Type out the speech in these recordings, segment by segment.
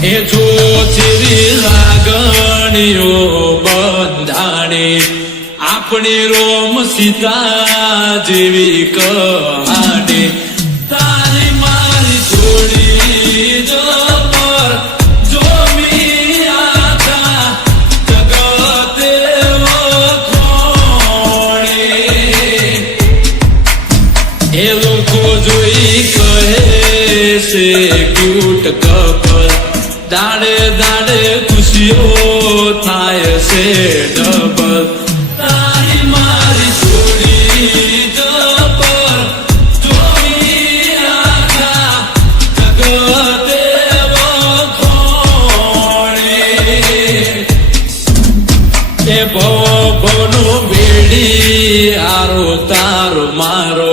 એ જો જેવી લાગણીઓ બંધાણી આપણી રોમ સીતા જેવી કહાણી તારી મારી જોડી જબર જોમી આખા જગતે વખોણી એ લોકો જોઈ કહે છે ક્યુટ કપલ દાડે દાડે ખુશીઓ થાય છે ડબલ તારી મારી જોડી જબર જોઈ આખા જગતે વખોણી એ ભવનો વેડી આરો તારો મારો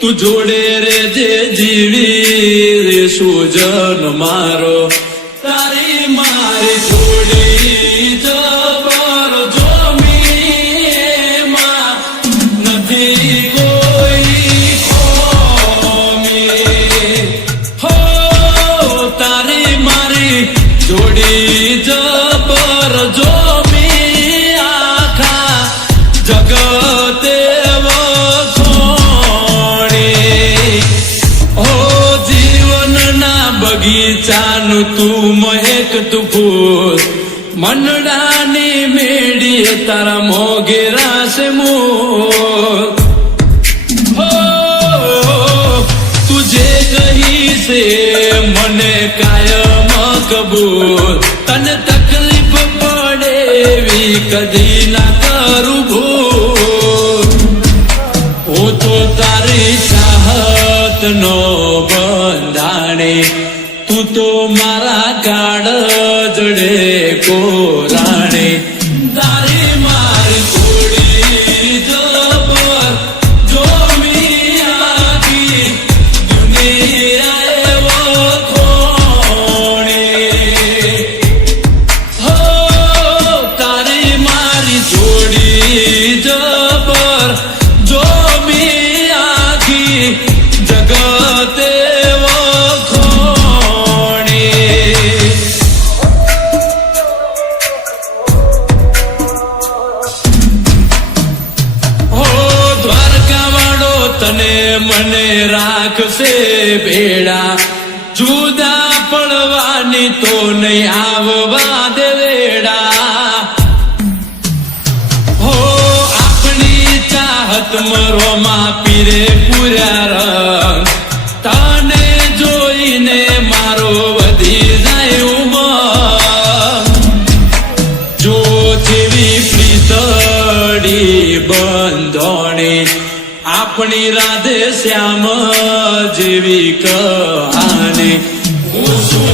તું જોડે રે જે જીવી રે સુજન મારો તારી મારી જોડી જબર જોમી એમાં નથી કોઈ ખોમી હો તારી મારી જોડી જબર જોમી આખા જગતે બગીચાનું તું મહેક તું ફૂલ મંડળાની મેળીએ તારા મોગેરા છે મૂલ હો તું જે કહી છે મને કાયમ કબૂલ તને તકલીફ પડે એવી કદી ના કરું ભૂલ હું તો તારી ચાહત નો બંધાણી તું તો મારા કાળ જડે કોરાણી તારી મારી જોડી જબર જોમી આખી દુનિયાએ વખોણી હો તારી મારી જોડી જબર જોમી આખી જગતે તને મને રાખશે ભેડા જુદા પડવાની તો નહીં આવવા દે વેડા હો આપણી ચાહત મરોમાં પીરે પૂર્યા રંગ તને જોઈને મારો વધી જાય ઉમંગ જો જેવી પ્રીતડી બંધોણી આપણી રાધે શ્યામ જેવી કહાની હું શું